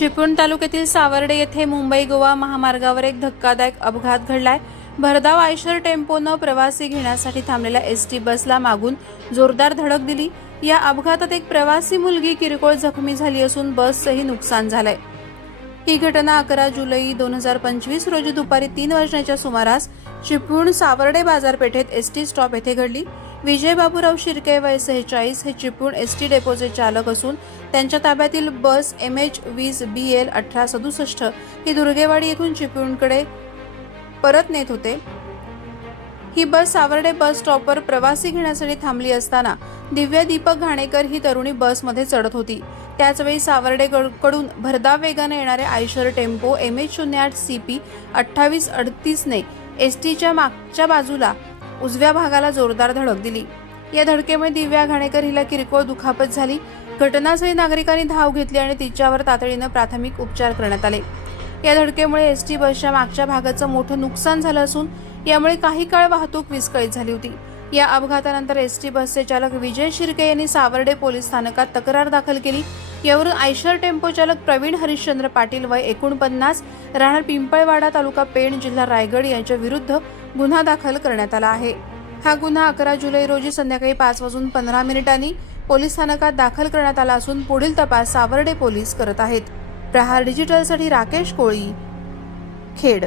चिपळूण तालुक्यातील सावर्डे येथे मुंबई गोवा महामार्गावर एक धक्कादायक अपघात घडलाय. भरधाव आयशर टेम्पोनं प्रवासी घेण्यासाठी थांबलेल्या एस टी बसला मागून जोरदार धडक दिली. या अपघातात एक प्रवासी मुलगी किरकोळ जखमी झाली असून बसचंही नुकसान झालंय. ही घटना अकरा जुलै दोन हजार पंचवीस रोजी दुपारी तीन वाजण्याच्या सुमारास चिपळूण सावर्डे बाजारपेठेत एस टी स्टॉप येथे घडली. विजय बाबूराव शिर्के वय सेहेचाळीस हे चिपळूण एस टी डेपोचे चालक असून त्यांच्या ताब्यातील बस एम एच वीस बी एल अठरा सदुसष्ट ही दुर्गेवाडी येथून चिपळूणकडे परत नेत होते. ही बस सावर्डे बस स्टॉपवर प्रवासी घेण्यासाठी थांबली असताना दिव्या दीपक घाणेकर ही तरुणी बसमध्ये चढत होती. त्याचवेळी सावर्डे कडून भरधाव वेगाने येणारे आयशर टेम्पो एम एच शून्य आठ सी पी अठ्ठावीस अडतीसने एस टीच्या मागच्या बाजूला उजव्या भागाला जोरदार धडक दिली. या धडकेमुळे दिव्या घाणेकर हिला किरकोळ दुखापत झाली. घटनास्थळी नागरिकांनी धाव घेतली आणि तिच्यावर तातडीनं प्राथमिक उपचार करण्यात आले. या धडकेमुळे एस टी बसच्या मागच्या भागाचं मोठं नुकसान झालं असून यामुळे काही काळ वाहतूक विस्कळीत झाली होती. या अपघातानंतर एस टी बसचे चालक विजय शिर्के यांनी सावर्डे पोलीस स्थानकात तक्रार दाखल केली. यावरून आयशर टेम्पो चालक प्रवीण हरिश्चंद्र पाटील वय एकोणपन्नास राहणार पिंपळवाडा तालुका पेण जिल्हा रायगड यांच्या विरुद्ध गुन्हा दाखल करण्यात आला आहे. हा गुन्हा अकरा जुलै रोजी संध्याकाळी पाच वाजून पंधरा मिनिटांनी पोलीस स्थानकात दाखल करण्यात आला असून पुढील तपास सावर्डे पोलीस करत आहेत. प्रहार डिजिटलसाठी राकेश कोळी खेड.